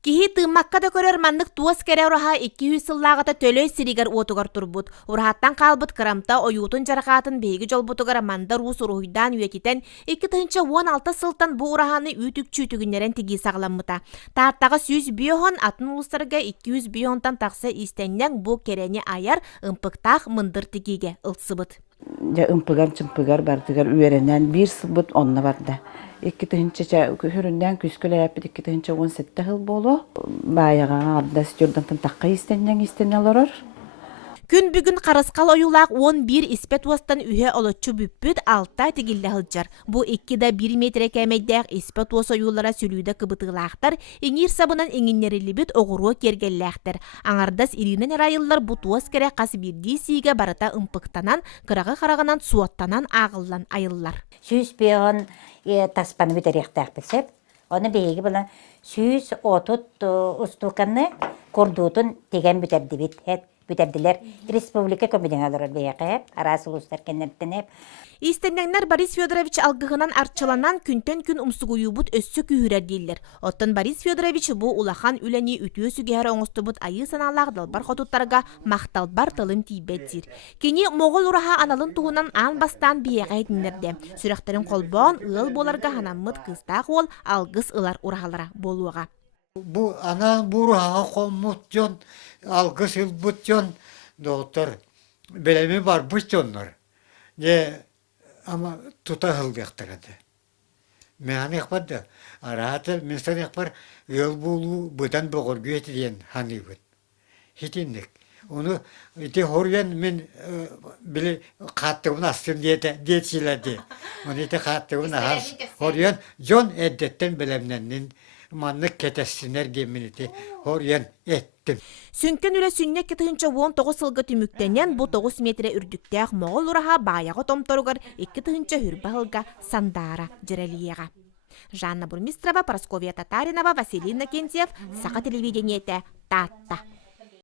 Кихи тыммакка да көрөр маннык туос кере ураха 200 сыллағата төлөй сиригер отугар турбут. Урахаттан қалбыт кырамта оюутун жарақатын бейги жолбутугар мандар уус уруйдан үйетитен 2-16 сылтан бу ураханы үтүк чүтүгүннерен тиги сағаламмыта. Тааттағы 100 бионн атын улустарга 200 бионтан тақсы истеннен бу керени аяр ымпыктақ мындыр тигиге ылсыбыт. Ымпыгар чымпыгар бардыгар үйеренен bir сылбыт онна барда. 2-нче хүрүндән күскөлөр әппит 2-17 хыл болу. Баяга адда стюрдантан такка истеннен истенелорор. Күн бүгін қарысқал ойулақ 11 испет уостан үйе олотчу бүппүт 6 тегілі хылжар. Бұ 2-1 метре кәмейдәк испет уос ойулара сүлүйді кыбытылақтар, еңір сабынан еңіннерілі бүт оғыруы кергелләқтір. Аңардас Иринен райыллар бұ туос кере қасы бірді сиге барыта ымпықтанан, қырағы қарағынан суаттанан ағыллан айыллар. Сүйіс бейон таспаны бүтеректәк білсеп, оны бейгі бұлан сүйіс отут ұстуқанны көрдуутын деген бүтерді бит. Бүтәбділер республика көмеден бейқеп, арасы ұлыстар кеннерттенеп. Истеннеңнер Борис Федорович алгығынан арчыланан күнтен күн умсугуюбут өссі күйірер дейлер. Оттан Борис Федорович бұ улахан үләне үтіө сүгері оңыстыбыт айы саналақ далбар хотуттарға мақталбар тылын тейбетзір. Кені моғыл ұраға аналын туғынан ан бастан бейғайтынлерде. Сүректерін қолбон ыл боларға ханаммыт қыстақ ол алғыз ылар ұрағалара болуға. Bu anan buruğa komut jon, algıs ılbıt jon, doktor belemi var bu jonlar. Ne ama tuta hılgaktırdı. Men yakpadı. Arahatı minsan yakpar yol bulu budan boğur güyeti diyen hani bud. Hitindik. Onu iti horyan men bile kattığını astım diyetiyledi. Onu iti kattığını has horyan jon eddetten belemnenin manlık ketessinler geminiti horyan ettim. Сүнкен үлі сүнне 2-19 сылғы түміктенен бұ 9 метре үрдіктәқ моғыл ұраға баяғы томторугар 2 хүрбі ғылға сандара жирелиеға. Жанна Бурмистрова, Парасковия Татаринова, Василий Накентьев, Сақа телевидениеті Татта.